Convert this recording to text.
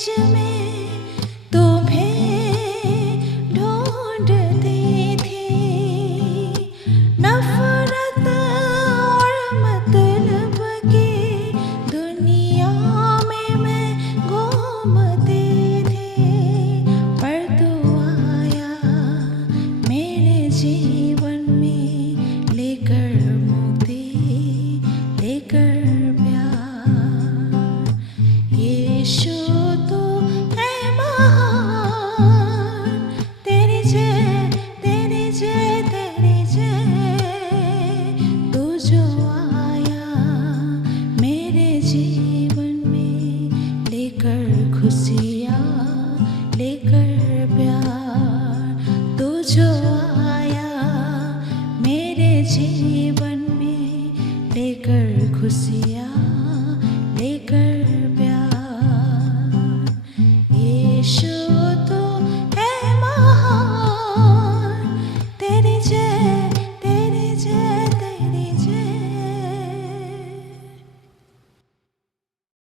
बीच में तुम्हें ढूंढती थी। नफरत और मतलब की दुनिया में मैं घूमती थी, पर तू आया मेरे जीवन में लेकर मुक्ति, लेकर प्यार। यीशु तू है महान, तेरी जय, तेरी जय, तेरी जय। तू जो आया मेरे जीवन में लेकर खुशियाँ, लेकर प्यार। तू जो आया मेरे जीवन में लेकर खुशियाँ,